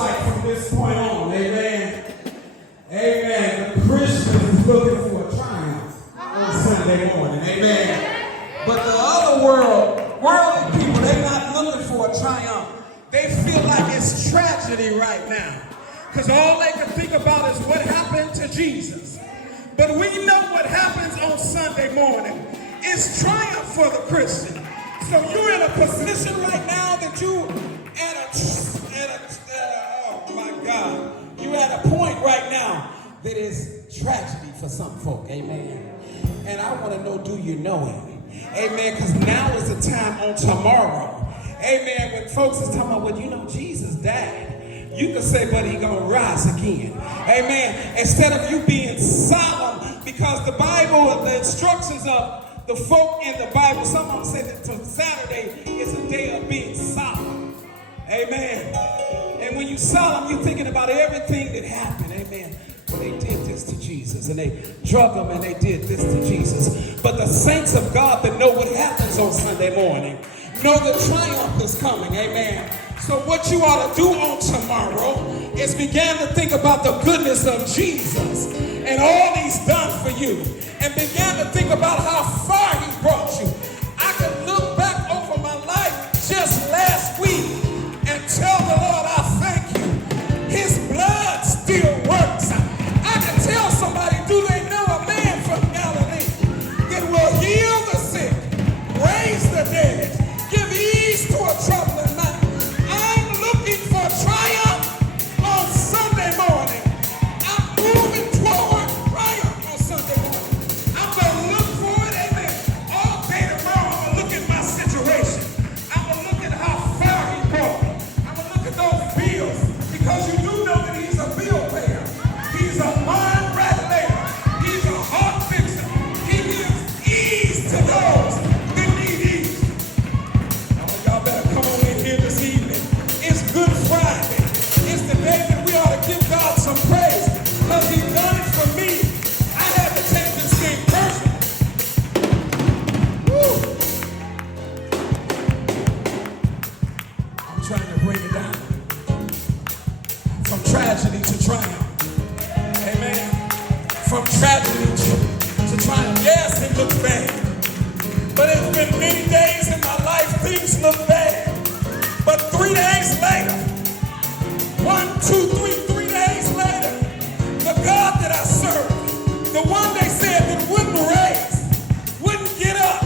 like from this point on. Amen. Amen. The Christian is looking for a triumph on Sunday morning. Amen. But the other worldly people, they're not looking for a triumph. They feel like it's tragedy right now. Because all they can think about is what happened to Jesus. But we know what happens on Sunday morning. It's triumph for the Christian. So you're in a position right now that you oh my God, you're at a point right now that is tragedy for some folk. Amen. And I want to know, do you know him? Amen. Because now is the time on tomorrow. Amen. When folks is talking about, well, you know, Jesus died. You can say, but he gonna rise again. Amen. Instead of you being solemn, because the Bible, the instructions of the folk in the Bible, some of them say that Saturday is a day of being solemn. Amen. And when you solemn, you're thinking about everything that happened. Amen. Well, they did this to Jesus, and they drug him, and they did this to Jesus. But the saints of God that know what happens on Sunday morning know the triumph is coming. Amen. So what you ought to do on tomorrow is begin to think about the goodness of Jesus and all he's done for you, and begin to think about how far he brought you. I can look back over my life just last week and tell the Lord I thank you. His blood still works. I can tell somebody, do they know a man from Galilee that will heal the sick, raise the dead, give ease to a troubling mind? I'm looking for triumph on Sunday morning. I'm moving toward triumph on Sunday morning. I'm going to look for it, amen. All day tomorrow, I'm going to look at my situation. I'm going to look at how far he brought me. I'm going to look at those bills, because you do know that he's a bill payer. He's a mind regulator. He's a heart fixer. He gives ease to those that need ease. Y'all better come on in here this evening. It's Good Friday. It's the day that we ought to give God some praise, because he's done it for me. I had to take this thing personal. Woo. I'm trying to bring it down from tragedy to triumph. Amen. From tragedy to triumph. Yes, it looks bad. But it's been many days in my life things look bad. But 3 days later, 1, 2, 3 days later, the God that I serve, the one they said that wouldn't raise, wouldn't get up.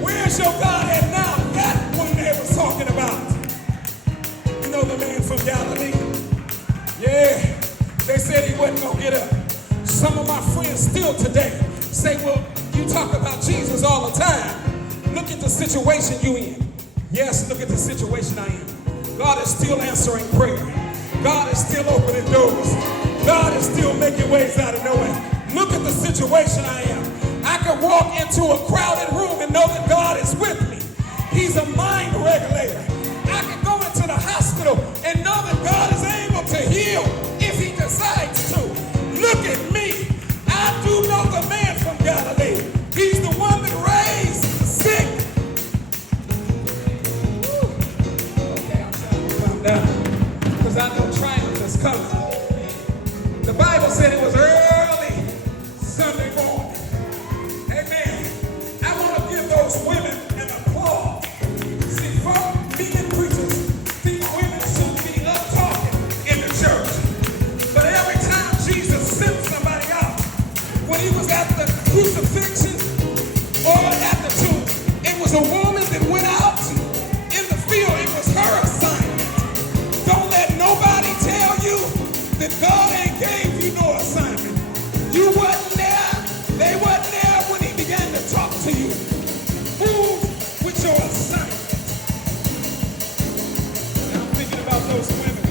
Where's your God at now? That one they was talking about. You know the man from Galilee? Yeah, they said he wasn't going to get up. Some of my friends still today say, well, you talk about Jesus all the time. Look at the situation you in. Yes, look at the situation I am. God is still answering prayer. God is still opening doors. God is still making ways out of nowhere. Look at the situation I am. I can walk into a crowded room and know that God is with me. He's a mind regulator. I can go into the hospital and know that God is able to heal if he decides to. Look at me. I do know the man from Galilee. He's the one that raised the sick. Woo. Okay, I'm trying to calm down, because I know triumph is coming. The Bible said it was early Sunday morning. Amen. I want to give those women an applause. See, folk, men preachers think women should be up talking in the church. But every time Jesus sent somebody out, when he was at the crucifixion or at the tomb, it was a woman that went out in the field. It was her assignment. Don't let nobody tell you that God ain't gave you no assignment. You wasn't there. They wasn't there when he began to talk to you. Move with your assignment. And I'm thinking about those women.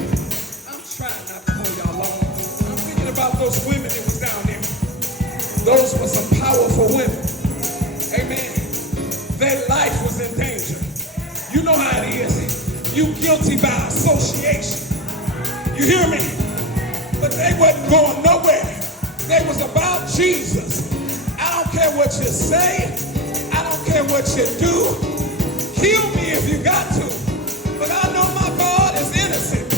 I'm trying not to hold y'all long. I'm thinking about those women that was down there. Those were some powerful women. Amen. Their life was in danger. You know how it is. You guilty by association. You hear me? But they wasn't going nowhere. They was about Jesus. I don't care what you say. I don't care what you do. Kill me if you got to. But I know my God is innocent.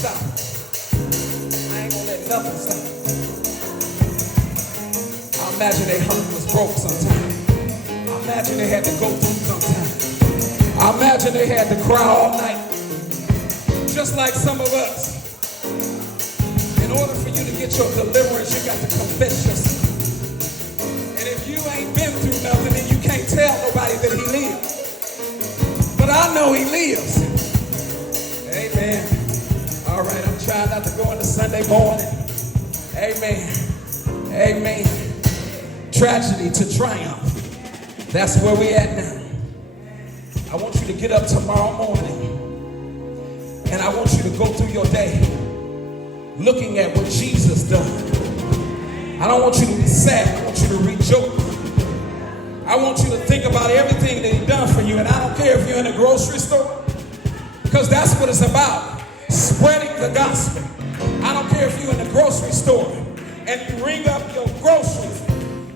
stop it. I ain't gonna let nothing stop it. I imagine their heart was broke sometimes. I imagine they had to go through sometimes. I imagine they had to cry all night. Just like some of us. In order for you to get your deliverance, you got to confess yourself. And if you ain't been through nothing, then you can't tell nobody that he lives. But I know he lives. Amen. All right, I'm trying not to go into Sunday morning. Amen. Amen. Tragedy to triumph. That's where we at now. I want you to get up tomorrow morning and I want you to go through your day looking at what Jesus done. I don't want you to be sad. I want you to rejoice. I want you to think about everything that he done for you. And I don't care if you're in a grocery store, because that's what it's about, spreading the gospel. I don't care if you're in the grocery store and you ring up your groceries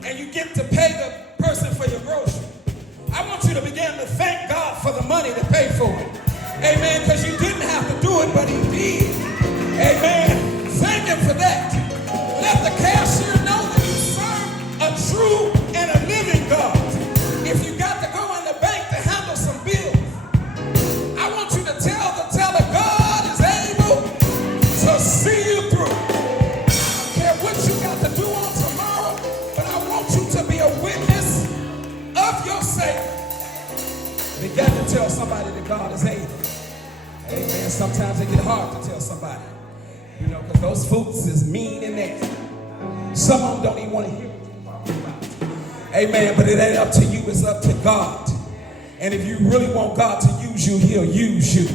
and you get to pay the person for your groceries. I want you to begin to thank God for the money to pay for it. Amen. Because you didn't have to do it, but he did. Amen. Thank him for that. Let the cashier know that you serve a true and a living God. If you got to go in the bank to handle some bills, I want you to tell the teller, God is able to see you through. I don't care what you got to do on tomorrow, but I want you to be a witness of your Savior. You got to tell somebody that God is able. Amen. Sometimes it get hard to tell somebody, you know, because those fools is mean and nasty. Some of them don't even want to hear what you're talking about. Amen. But it ain't up to you, it's up to God. And if you really want God to use you, he'll use you.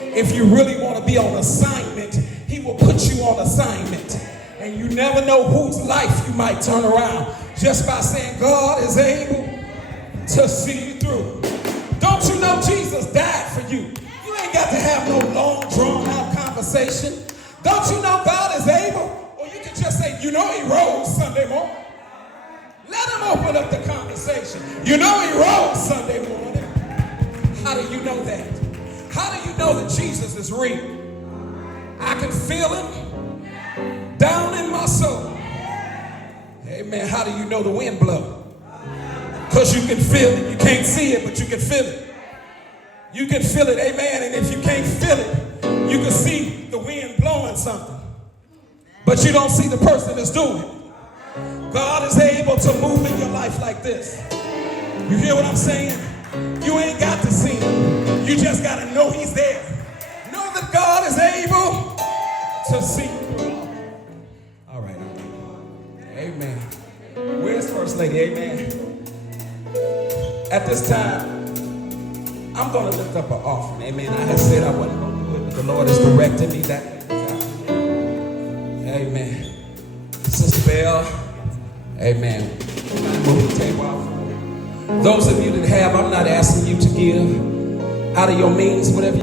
If you really want to be on assignment, he will put you on assignment. And you never know whose life you might turn around just by saying God is able to see you through. Don't you know Jesus died for you? You ain't got to have no long, drawn-out conversation. Don't you know God is able? Or you can just say, you know he rose Sunday morning. Let him open up the conversation. You know he rose Sunday morning. How do you know that? How do you know that Jesus is real? I can feel him down in my soul. Amen. How do you know the wind blows? Because you can feel it. You can't see it, but you can feel it. You can feel it, amen. And if you can't feel it, you can see the wind blowing something. But you don't see the person that's doing it. God is able to move in your life like this. You hear what I'm saying? You ain't got to see him. You just got to know he's there. Know that God is able to see you. All right. Amen. Where's First Lady? Amen. At this time, I'm going to lift up an offering. Amen. I had said I wasn't going to do it, but the Lord has directed me that way. Amen. Sister Bell. Amen. Move the table out. Those of you that have, I'm not asking you to give out of your means, whatever.